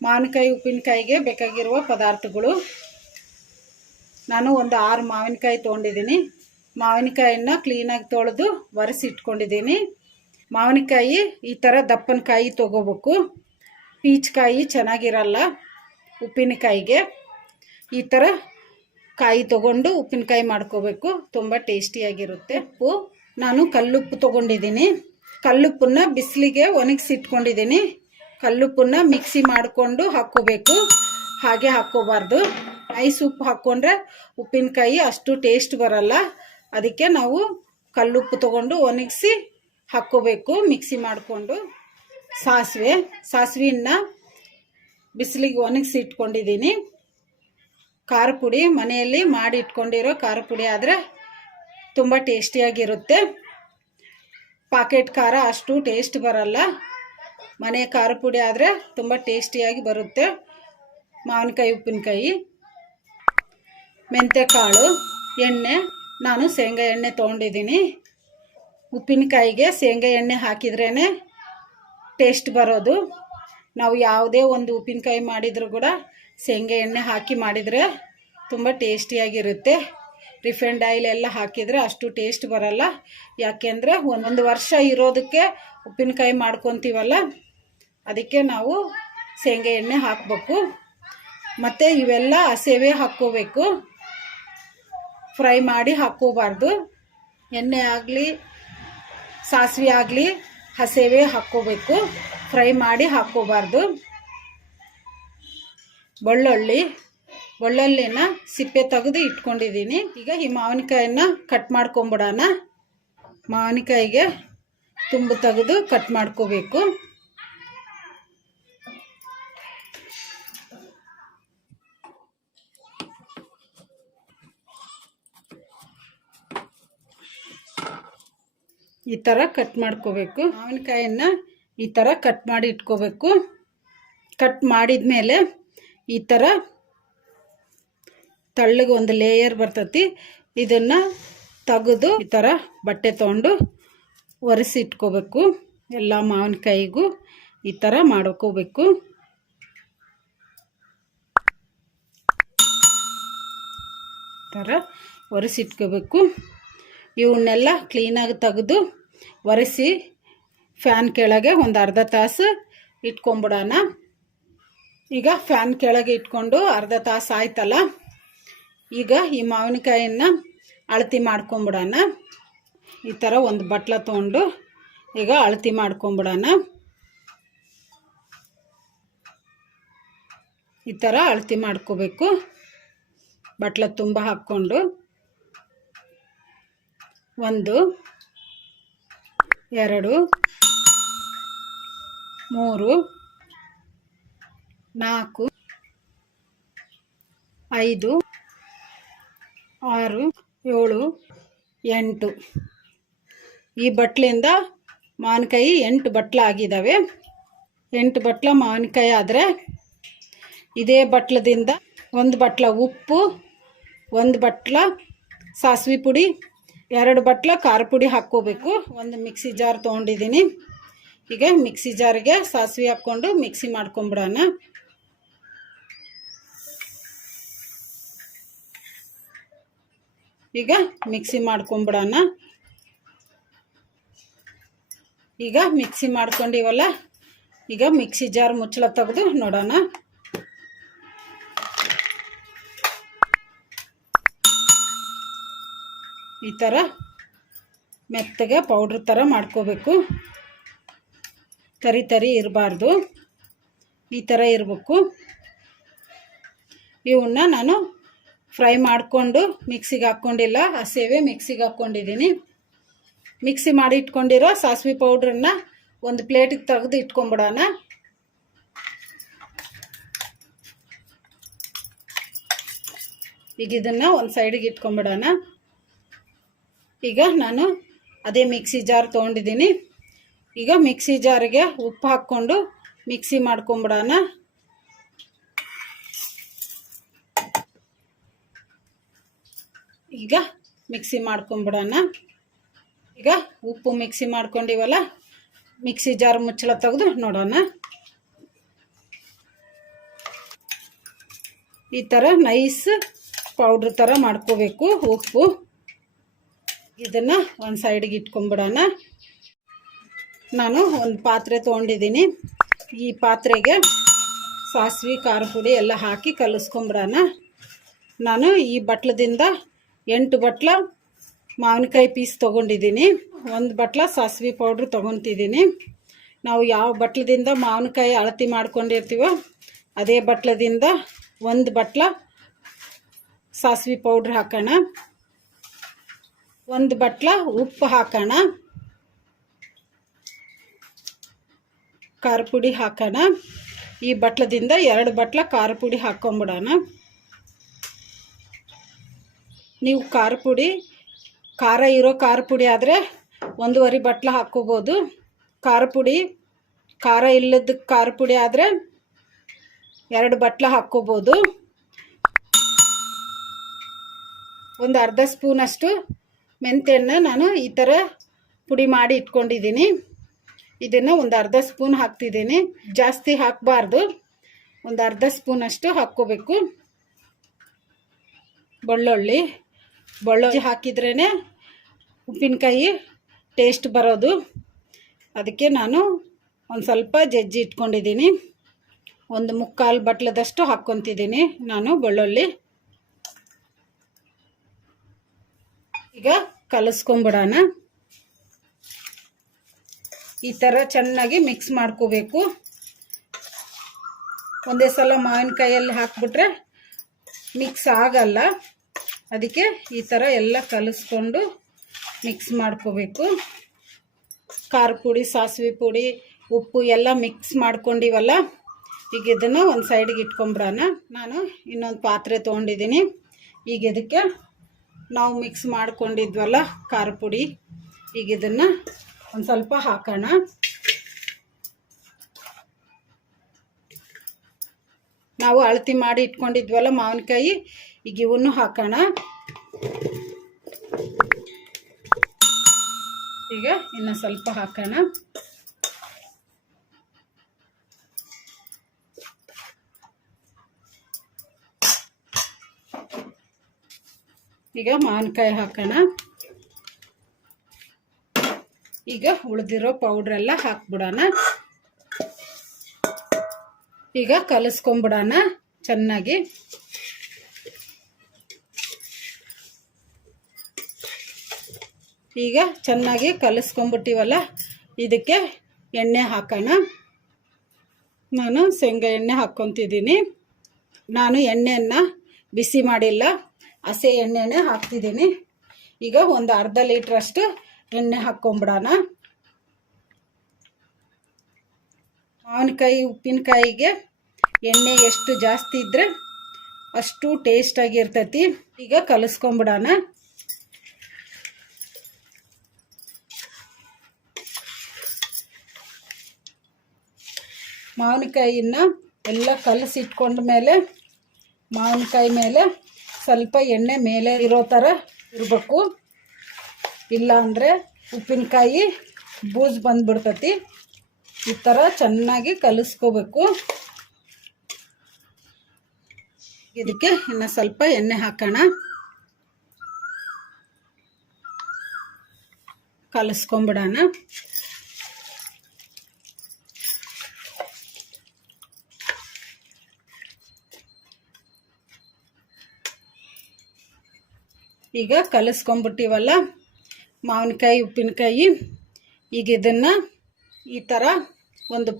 ಮಾವಿನಕಾಯಿ ಉಪ್ಪಿನಕಾಯಿಗೆ ಬೇಕಾಗಿರುವ ಪದಾರ್ಥಗಳು. ನಾನು ಒಂದು 6 ಮಾವಿನಕಾಯಿ ತೊಗೊಂಡಿದ್ದೀನಿ. ಮಾವಿನಕಾಯಿನ ಕ್ಲೀನಾಗಿ ತೊಳೆದು ಒರೆಸಿ ಇಟ್ಕೊಂಡಿದ್ದೀನಿ. ಮಾವಿನಕಾಯಿ ಈ ಥರ ದಪ್ಪನ ಕಾಯಿ ತೊಗೋಬೇಕು. ಪೀಚ್ಕಾಯಿ ಚೆನ್ನಾಗಿರಲ್ಲ ಉಪ್ಪಿನಕಾಯಿಗೆ. ಈ ಥರ ಕಾಯಿ ತೊಗೊಂಡು ಉಪ್ಪಿನಕಾಯಿ ಮಾಡ್ಕೋಬೇಕು, ತುಂಬ ಟೇಸ್ಟಿಯಾಗಿರುತ್ತೆ. ಉಪ್ಪು ನಾನು ಕಲ್ಲುಪ್ಪು ತೊಗೊಂಡಿದ್ದೀನಿ. ಕಲ್ಲುಪ್ಪನ್ನ ಬಿಸಿಲಿಗೆ ಒಣಗಿಸಿಟ್ಕೊಂಡಿದ್ದೀನಿ. ಕಲ್ಲುಪ್ಪನ್ನ ಮಿಕ್ಸಿ ಮಾಡಿಕೊಂಡು ಹಾಕ್ಕೋಬೇಕು, ಹಾಗೆ ಹಾಕ್ಕೋಬಾರ್ದು. ನೈಸ್ ಉಪ್ಪು ಹಾಕ್ಕೊಂಡ್ರೆ ಉಪ್ಪಿನಕಾಯಿ ಅಷ್ಟು ಟೇಸ್ಟ್ ಬರಲ್ಲ. ಅದಕ್ಕೆ ನಾವು ಕಲ್ಲುಪ್ಪು ತೊಗೊಂಡು ಒಣಗಿಸಿ ಹಾಕ್ಕೋಬೇಕು ಮಿಕ್ಸಿ ಮಾಡಿಕೊಂಡು. ಸಾಸಿವೆಯನ್ನು ಬಿಸಿಲಿಗೆ ಒಣಗಿಸಿ ಇಟ್ಕೊಂಡಿದ್ದೀನಿ. ಖಾರ ಪುಡಿ ಮನೆಯಲ್ಲಿ ಮಾಡಿ ಇಟ್ಕೊಂಡಿರೋ ಖಾರ ಪುಡಿ ಆದರೆ ತುಂಬ ಟೇಸ್ಟಿಯಾಗಿರುತ್ತೆ. ಪಾಕೆಟ್ ಖಾರ ಅಷ್ಟು ಟೇಸ್ಟ್ ಬರಲ್ಲ. ಮನೆ ಖಾರ ಪುಡಿ ಆದರೆ ತುಂಬ ಟೇಸ್ಟಿಯಾಗಿ ಬರುತ್ತೆ ಮಾವಿನಕಾಯಿ ಉಪ್ಪಿನಕಾಯಿ. ಮೆಂತ್ಯಕಾಳು, ಎಣ್ಣೆ, ನಾನು ಶೇಂಗಾ ಎಣ್ಣೆ ತೊಗೊಂಡಿದ್ದೀನಿ. ಉಪ್ಪಿನಕಾಯಿಗೆ ಶೇಂಗಾ ಎಣ್ಣೆ ಹಾಕಿದ್ರೇ ಟೇಸ್ಟ್ ಬರೋದು. ನಾವು ಯಾವುದೇ ಒಂದು ಉಪ್ಪಿನಕಾಯಿ ಮಾಡಿದರೂ ಕೂಡ ಶೇಂಗಾ ಎಣ್ಣೆ ಹಾಕಿ ಮಾಡಿದರೆ ತುಂಬ ಟೇಸ್ಟಿಯಾಗಿರುತ್ತೆ. ರಿಫೈಂಡ್ ಆಯಿಲ್ ಎಲ್ಲ ಹಾಕಿದರೆ ಅಷ್ಟು ಟೇಸ್ಟ್ ಬರಲ್ಲ. ಯಾಕೆಂದರೆ ಒಂದು ವರ್ಷ ಇರೋದಕ್ಕೆ ಉಪ್ಪಿನಕಾಯಿ ಮಾಡ್ಕೊತೀವಲ್ಲ, ಅದಕ್ಕೆ ನಾವು ಶೇಂಗಾ ಎಣ್ಣೆ ಹಾಕಬೇಕು. ಮತ್ತು ಇವೆಲ್ಲ ಹಸಿವೆ ಹಾಕ್ಕೋಬೇಕು, ಫ್ರೈ ಮಾಡಿ ಹಾಕ್ಕೋಬಾರ್ದು. ಎಣ್ಣೆ ಆಗಲಿ ಸಾಸಿವೆ ಆಗಲಿ ಹಸಿವೆ ಹಾಕ್ಕೋಬೇಕು, ಫ್ರೈ ಮಾಡಿ ಹಾಕ್ಕೋಬಾರ್ದು. ಬೆಳ್ಳುಳ್ಳಿನ ಸಿಪ್ಪೆ ತೆಗೆದು ಇಟ್ಕೊಂಡಿದ್ದೀನಿ. ಈಗ ಈ ಮಾವಿನಕಾಯಿನ ಕಟ್ ಮಾಡ್ಕೊಂಬಿಡೋಣ. ಮಾವಿನಕಾಯಿಗೆ ತುಂಬು ತೆಗೆದು ಕಟ್ ಮಾಡ್ಕೋಬೇಕು. ಈ ಥರ ಕಟ್ ಮಾಡ್ಕೋಬೇಕು. ಮಾವಿನಕಾಯಿನ ಈ ಥರ ಕಟ್ ಮಾಡಿ ಇಟ್ಕೋಬೇಕು. ಕಟ್ ಮಾಡಿದ ಮೇಲೆ ಈ ಥರ ತಳ್ಳಗೆ ಒಂದು ಲೇಯರ್ ಬರ್ತೈತಿ. ಇದನ್ನು ತೆಗೆದು ಈ ಥರ ಬಟ್ಟೆ ತೊಗೊಂಡು ಒರೆಸಿ ಇಟ್ಕೋಬೇಕು. ಎಲ್ಲ ಮಾವಿನಕಾಯಿಗೂ ಈ ಥರ ಮಾಡ್ಕೋಬೇಕು. ಈ ಥರ ಒರೆಸಿ ಇಟ್ಕೋಬೇಕು. ಇವನ್ನೆಲ್ಲ ಕ್ಲೀನಾಗಿ ತೆಗೆದು ಒರೆಸಿ ಫ್ಯಾನ್ ಕೆಳಗೆ ಒಂದು ಅರ್ಧ ತಾಸು ಇಟ್ಕೊಂಬಿಡೋಣ. ಈಗ ಫ್ಯಾನ್ ಕೆಳಗೆ ಇಟ್ಕೊಂಡು ಅರ್ಧ ತಾಸು ಆಯ್ತಲ್ಲ. ಈಗ ಈ ಮಾವಿನಕಾಯಿನ ಅಳತೆ ಮಾಡ್ಕೊಂಬಿಡೋಣ. ಈ ಥರ ಒಂದು ಬಟ್ಲ ತೊಗೊಂಡು ಈಗ ಅಳತೆ ಮಾಡ್ಕೊಂಬಿಡೋಣ. ಈ ಥರ ಅಳತೆ ಮಾಡ್ಕೋಬೇಕು. ಬಟ್ಲ ತುಂಬ ಹಾಕ್ಕೊಂಡು 1 2 3 4 5 6 7 8 ಈ ಬಟ್ಲಿಂದ ಮಾವಿನಕಾಯಿ 8 ಬಟ್ಲ ಆಗಿದ್ದಾವೆ. 8 ಬಟ್ಲ ಮಾವಿನಕಾಯಿ ಆದರೆ ಇದೇ ಬಟ್ಲದಿಂದ 1 ಬಟ್ಲ ಉಪ್ಪು, 1 ಬಟ್ಲ ಸಾಸಿವೆ ಪುಡಿ, 2 ಬಟ್ಲ ಖಾರ ಪುಡಿ ಹಾಕ್ಕೋಬೇಕು. ಒಂದು ಮಿಕ್ಸಿ ಜಾರ್ ತೊಗೊಂಡಿದ್ದೀನಿ. ಈಗ ಮಿಕ್ಸಿ ಜಾರಿಗೆ ಸಾಸಿವೆ ಹಾಕ್ಕೊಂಡು ಮಿಕ್ಸಿ ಮಾಡ್ಕೊಂಬಿಡೋಣ. ಈಗ ಮಿಕ್ಸಿ ಮಾಡ್ಕೊಂಬಿಡೋಣ. ಈಗ ಮಿಕ್ಸಿ ಮಾಡ್ಕೊಂಡಿವಲ್ಲ, ಈಗ ಮಿಕ್ಸಿ ಜಾರ್ ಮುಚ್ಚಳ ತೆಗೆದು ನೋಡೋಣ. ಈ ಥರ ಮೆತ್ತಗೆ ಪೌಡ್ರ್ ಥರ ಮಾಡ್ಕೋಬೇಕು. ತರಿ ಇರಬಾರ್ದು, ಈ ಥರ ಇರಬೇಕು. ಇವನ್ನ ನಾನು ಫ್ರೈ ಮಾಡಿಕೊಂಡು ಮಿಕ್ಸಿಗೆ ಹಾಕ್ಕೊಂಡಿಲ್ಲ, ಹಸಿವೆ ಮಿಕ್ಸಿಗೆ ಹಾಕ್ಕೊಂಡಿದ್ದೀನಿ. ಮಿಕ್ಸಿ ಮಾಡಿ ಇಟ್ಕೊಂಡಿರೋ ಸಾಸಿವೆ ಪೌಡ್ರನ್ನ ಒಂದು ಪ್ಲೇಟಿಗೆ ತೆಗೆದು ಇಟ್ಕೊಂಬಿಡೋಣ. ಈಗ ಇದನ್ನು ಒಂದು ಸೈಡಿಗೆ ಇಟ್ಕೊಂಬಿಡೋಣ. ಈಗ ನಾನು ಅದೇ ಮಿಕ್ಸಿ ಜಾರ್ ತೊಗೊಂಡಿದ್ದೀನಿ. ಈಗ ಮಿಕ್ಸಿ ಜಾರಿಗೆ ಉಪ್ಪು ಹಾಕ್ಕೊಂಡು ಮಿಕ್ಸಿ ಮಾಡ್ಕೊಂಬಿಡೋಣ. ಈಗ ಮಿಕ್ಸಿ ಮಾಡ್ಕೊಂಬಿಡೋಣ. ಈಗ ಉಪ್ಪು ಮಿಕ್ಸಿ ಮಾಡ್ಕೊಂಡಿವಲ್ಲ, ಮಿಕ್ಸಿ ಜಾರ್ ಮುಚ್ಚಳ ತೆಗೆದು ನೋಡೋಣ. ಈ ಥರ ನೈಸ್ ಪೌಡ್ರ್ ಥರ ಮಾಡ್ಕೋಬೇಕು ಉಪ್ಪು. ಇದನ್ನು ಒಂದು ಸೈಡಿಗೆ ಇಟ್ಕೊಂಬಿಡೋಣ. ನಾನು ಒಂದು ಪಾತ್ರೆ ತೊಗೊಂಡಿದ್ದೀನಿ. ಈ ಪಾತ್ರೆಗೆ ಸಾಸಿವೆ ಖಾರ ಪುಡಿ ಎಲ್ಲ ಹಾಕಿ ಕಲಿಸ್ಕೊಂಬಿಡೋಣ. ನಾನು ಈ ಬಟ್ಲದಿಂದ 8 ಬಟ್ಲ ಮಾವಿನಕಾಯಿ ಪೀಸ್ ತೊಗೊಂಡಿದ್ದೀನಿ. 1 ಬಟ್ಲ ಸಾಸಿವೆ ಪೌಡ್ರ್ ತೊಗೊತಿದ್ದೀನಿ. ನಾವು ಯಾವ ಬಟ್ಲದಿಂದ ಮಾವಿನಕಾಯಿ ಅಳತೆ ಮಾಡ್ಕೊಂಡಿರ್ತೀವೋ ಅದೇ ಬಟ್ಲದಿಂದ 1 ಬಟ್ಲ ಸಾಸಿವೆ ಪೌಡ್ರ್ ಹಾಕೋಣ. 1 ಬಟ್ಲ ಉಪ್ಪು ಹಾಕೋಣ. ಖಾರ ಪುಡಿ ಹಾಕೋಣ. ಈ ಬಟ್ಲದಿಂದ 2 ಬಟ್ಲ ಖಾರ ಪುಡಿ ಹಾಕ್ಕೊಂಬಿಡೋಣ. ನೀವು ಖಾರ ಇರೋ ಖಾರ ಪುಡಿ ಆದರೆ 1.5 ಬಟ್ಲ ಹಾಕ್ಕೋಬೋದು. ಖಾರ ಇಲ್ಲದ ಖಾರ ಪುಡಿ ಆದರೆ 2 ಬಟ್ಲ ಹಾಕ್ಕೋಬೋದು. ಒಂದು ಅರ್ಧ ಸ್ಪೂನಷ್ಟು ಮೆಂತ್ಯೆಯನ್ನು ನಾನು ಈ ಥರ ಪುಡಿ ಮಾಡಿ ಇಟ್ಕೊಂಡಿದ್ದೀನಿ. ಇದನ್ನು ಒಂದು ಅರ್ಧ ಸ್ಪೂನ್ ಹಾಕ್ತಿದ್ದೀನಿ. ಜಾಸ್ತಿ ಹಾಕಬಾರ್ದು, ಒಂದು ಅರ್ಧ ಸ್ಪೂನಷ್ಟು ಹಾಕ್ಕೋಬೇಕು. ಬೆಳ್ಳುಳ್ಳಿ ಹಾಕಿದ್ರೇ ಉಪ್ಪಿನಕಾಯಿ ಟೇಸ್ಟ್ ಬರೋದು. ಅದಕ್ಕೆ ನಾನು ಒಂದು ಸ್ವಲ್ಪ ಜಜ್ಜಿ ಇಟ್ಕೊಂಡಿದ್ದೀನಿ. 1/4 ಬಟ್ಲದಷ್ಟು ಹಾಕ್ಕೊತಿದ್ದೀನಿ ನಾನು ಬೆಳ್ಳುಳ್ಳಿ. ಈಗ ಕಲಿಸ್ಕೊಂಬಿಡೋಣ. ಈ ಥರ ಚೆನ್ನಾಗಿ ಮಿಕ್ಸ್ ಮಾಡ್ಕೋಬೇಕು. ಒಂದೇ ಸಲ ಮಾವಿನಕಾಯಲ್ಲಿ ಹಾಕ್ಬಿಟ್ರೆ ಮಿಕ್ಸ್ ಆಗಲ್ಲ. ಅದಕ್ಕೆ ಈ ಥರ ಎಲ್ಲ ಕಲಿಸ್ಕೊಂಡು ಮಿಕ್ಸ್ ಮಾಡ್ಕೋಬೇಕು. ಖಾರ ಪುಡಿ, ಸಾಸಿವೆ ಪುಡಿ, ಉಪ್ಪು ಎಲ್ಲ ಮಿಕ್ಸ್ ಮಾಡ್ಕೊಂಡಿವಲ್ಲ. ಈಗ ಇದನ್ನು ಒಂದು ಸೈಡಿಗೆ ಇಟ್ಕೊಂಬಿಡೋಣ. ನಾನು ಇನ್ನೊಂದು ಪಾತ್ರೆ ತೊಗೊಂಡಿದ್ದೀನಿ. ಈಗ ಇದಕ್ಕೆ ನಾವು ಮಿಕ್ಸ್ ಮಾಡ್ಕೊಂಡಿದ್ವಲ್ಲ ಖಾರ ಪುಡಿ, ಈಗ ಇದನ್ನು ಒಂದು ಸ್ವಲ್ಪ ಹಾಕೋಣ. ನಾವು ಅಳತೆ ಮಾಡಿ ಇಟ್ಕೊಂಡಿದ್ವಲ್ಲ ಮಾವಿನಕಾಯಿ, ಈಗ ಇವನ್ನು ಹಾಕೋಣ. ಈಗ ಇನ್ನು ಸ್ವಲ್ಪ ಹಾಕೋಣ. ಈಗ ಮಾವಿನಕಾಯಿ ಹಾಕೋಣ. ಈಗ ಉಳಿದಿರೋ ಪೌಡ್ರೆಲ್ಲ ಹಾಕ್ಬಿಡೋಣ. ಈಗ ಕಲಿಸ್ಕೊಂಬಿಡೋಣ ಚೆನ್ನಾಗಿ. ಈಗ ಚೆನ್ನಾಗಿ ಕಲಿಸ್ಕೊಂಬಿಟ್ಟಿವಲ್ಲ, ಇದಕ್ಕೆ ಎಣ್ಣೆ ಹಾಕೋಣ. ನಾನು ಶೇಂಗಾ ಎಣ್ಣೆ ಹಾಕ್ಕೊತಿದ್ದೀನಿ. ನಾನು ಎಣ್ಣೆಯನ್ನು ಬಿಸಿ ಮಾಡಿಲ್ಲ, ಹಸಿ ಎಣ್ಣೆನೇ ಹಾಕ್ತಿದ್ದೀನಿ. ಈಗ ಒಂದು ಅರ್ಧ ಲೀಟ್ರಷ್ಟು ಎಣ್ಣೆ ಹಾಕ್ಕೊಂಬಿಡೋಣ. ಮಾವಿನಕಾಯಿ ಉಪ್ಪಿನಕಾಯಿಗೆ ಎಣ್ಣೆ ಎಷ್ಟು ಜಾಸ್ತಿ ಇದ್ದರೆ ಅಷ್ಟು ಟೇಸ್ಟಾಗಿರ್ತೈತಿ. ಈಗ ಕಲಿಸ್ಕೊಂಬಿಡೋಣ. ಮಾವಿನಕಾಯಿನ ಎಲ್ಲ ಕಲಸಿಟ್ಕೊಂಡ ಮೇಲೆ ಮಾವಿನಕಾಯಿ ಮೇಲೆ ಸ್ವಲ್ಪ ಎಣ್ಣೆ ಮೇಲೆ ಇರೋ ಥರ ಇರಬೇಕು. ಇಲ್ಲ ಅಂದರೆ ಉಪ್ಪಿನಕಾಯಿ ಬೂಜು ಬಂದುಬಿಡ್ತೈತಿ. ಈ ಥರ ಚೆನ್ನಾಗಿ ಕಲಿಸ್ಕೋಬೇಕು. ಇದಕ್ಕೆ ಇನ್ನು ಸ್ವಲ್ಪ ಎಣ್ಣೆ ಹಾಕೋಣ. ಕಲಿಸ್ಕೊಂಬಿಡೋಣ. ಈಗ ಕಲಿಸ್ಕೊಂಬಿಟ್ಟಿವಲ್ಲ ಮಾವಿನಕಾಯಿ ಉಪ್ಪಿನಕಾಯಿ, ಈಗ ಇದನ್ನು ಈ ಥರ ಒಂದು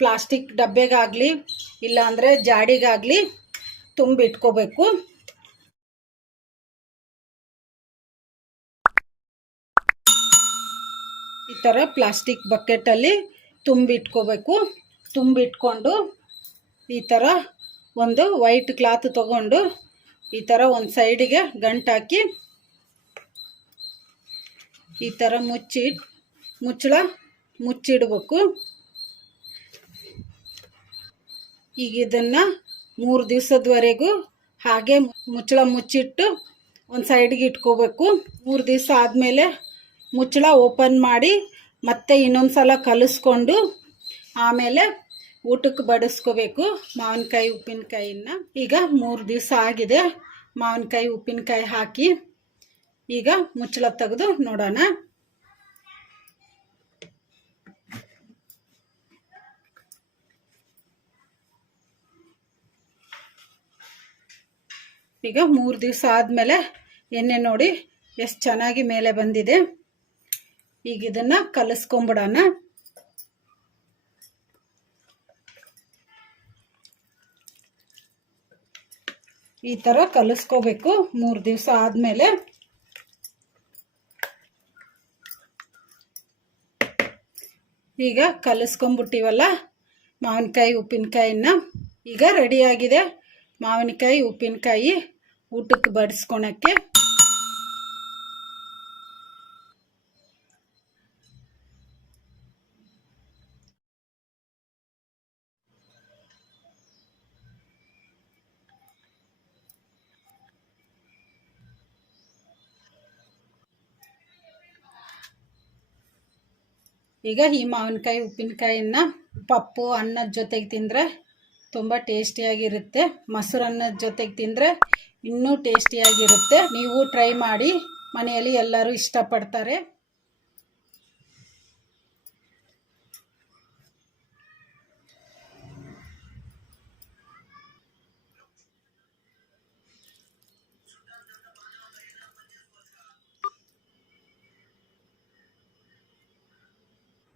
ಪ್ಲಾಸ್ಟಿಕ್ ಡಬ್ಬೆಗಾಗಲಿ ಇಲ್ಲಾಂದರೆ ಜಾಡಿಗಾಗಲಿ ತುಂಬಿಟ್ಕೋಬೇಕು. ಈ ಥರ ಪ್ಲಾಸ್ಟಿಕ್ ಬಕೆಟಲ್ಲಿ ತುಂಬಿಟ್ಕೋಬೇಕು. ತುಂಬಿಟ್ಕೊಂಡು ಈ ಥರ ಒಂದು ವೈಟ್ ಕ್ಲಾತ್ ತೊಗೊಂಡು ಈ ಥರ ಒಂದು ಸೈಡಿಗೆ ಗಂಟಾಕಿ ಈ ಥರ ಮುಚ್ಚಿಡಬೇಕು. ಈಗ ಇದನ್ನು 3 ದಿವಸದವರೆಗೂ ಹಾಗೆ ಮುಚ್ಚಳ ಮುಚ್ಚಿಟ್ಟು ಒಂದು ಸೈಡ್ಗೆ ಇಟ್ಕೋಬೇಕು. 3 ದಿವಸ ಆದಮೇಲೆ ಮುಚ್ಚಳ ಓಪನ್ ಮಾಡಿ ಮತ್ತೆ ಇನ್ನೊಂದು ಸಲ ಕಲಿಸ್ಕೊಂಡು ಆಮೇಲೆ ಊಟಕ್ಕೆ ಬಡಿಸ್ಕೋಬೇಕು ಮಾವಿನಕಾಯಿ ಉಪ್ಪಿನಕಾಯಿನ. ಈಗ 3 ದಿವಸ ಆಗಿದೆ. ಮಾವಿನಕಾಯಿ ಉಪ್ಪಿನಕಾಯಿ ಹಾಕಿ ಈಗ ಮುಚ್ಚಳ ತೆಗೆದು ನೋಡೋಣ. ಈಗ 3 ದಿವಸ ಆದಮೇಲೆ ಎಣ್ಣೆ ನೋಡಿ ಎಷ್ಟು ಚೆನ್ನಾಗಿ ಮೇಲೆ ಬಂದಿದೆ. ಈಗ ಇದನ್ನು ಕಲಿಸ್ಕೊಂಬಿಡೋಣ. ಈ ಥರ ಕಲಿಸ್ಕೋಬೇಕು 3 ದಿವಸ ಆದಮೇಲೆ. ಈಗ ಕಲಿಸ್ಕೊಂಬಿಟ್ಟಿವಲ್ಲ ಮಾವಿನಕಾಯಿ ಉಪ್ಪಿನಕಾಯಿನ. ಈಗ ರೆಡಿಯಾಗಿದೆ ಮಾವಿನಕಾಯಿ ಉಪ್ಪಿನಕಾಯಿ ಊಟಕ್ಕೆ ಬಡಿಸ್ಕೊಳಕ್ಕೆ. ಈಗ ಈ ಮಾವಿನಕಾಯಿ ಉಪ್ಪಿನಕಾಯಿನ ಪಪ್ಪು ಅನ್ನದ ಜೊತೆಗೆ ತಿಂದರೆ ತುಂಬ ಟೇಸ್ಟಿಯಾಗಿರುತ್ತೆ. ಮೊಸರು ಅನ್ನದ ಜೊತೆಗೆ ತಿಂದರೆ ಇನ್ನೂ ಟೇಸ್ಟಿಯಾಗಿರುತ್ತೆ. ನೀವು ಟ್ರೈ ಮಾಡಿ, ಮನೆಯಲ್ಲಿ ಎಲ್ಲರೂ ಇಷ್ಟಪಡ್ತಾರೆ.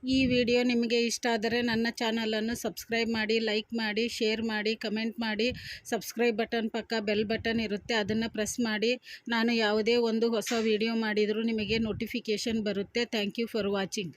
ಈ ವಿಡಿಯೋ ನಿಮಗೆ ಇಷ್ಟ ಆದರೆ ನನ್ನ ಚಾನಲನ್ನು ಸಬ್ಸ್ಕ್ರೈಬ್ ಮಾಡಿ, ಲೈಕ್ ಮಾಡಿ, ಶೇರ್ ಮಾಡಿ, ಕಮೆಂಟ್ ಮಾಡಿ. ಸಬ್ಸ್ಕ್ರೈಬ್ ಬಟನ್ ಪಕ್ಕ ಬೆಲ್ ಬಟನ್ ಇರುತ್ತೆ, ಅದನ್ನು ಪ್ರೆಸ್ ಮಾಡಿ. ನಾನು ಯಾವುದೇ ಒಂದು ಹೊಸ ವಿಡಿಯೋ ಮಾಡಿದರೂ ನಿಮಗೆ ನೋಟಿಫಿಕೇಷನ್ ಬರುತ್ತೆ. Thank you for watching.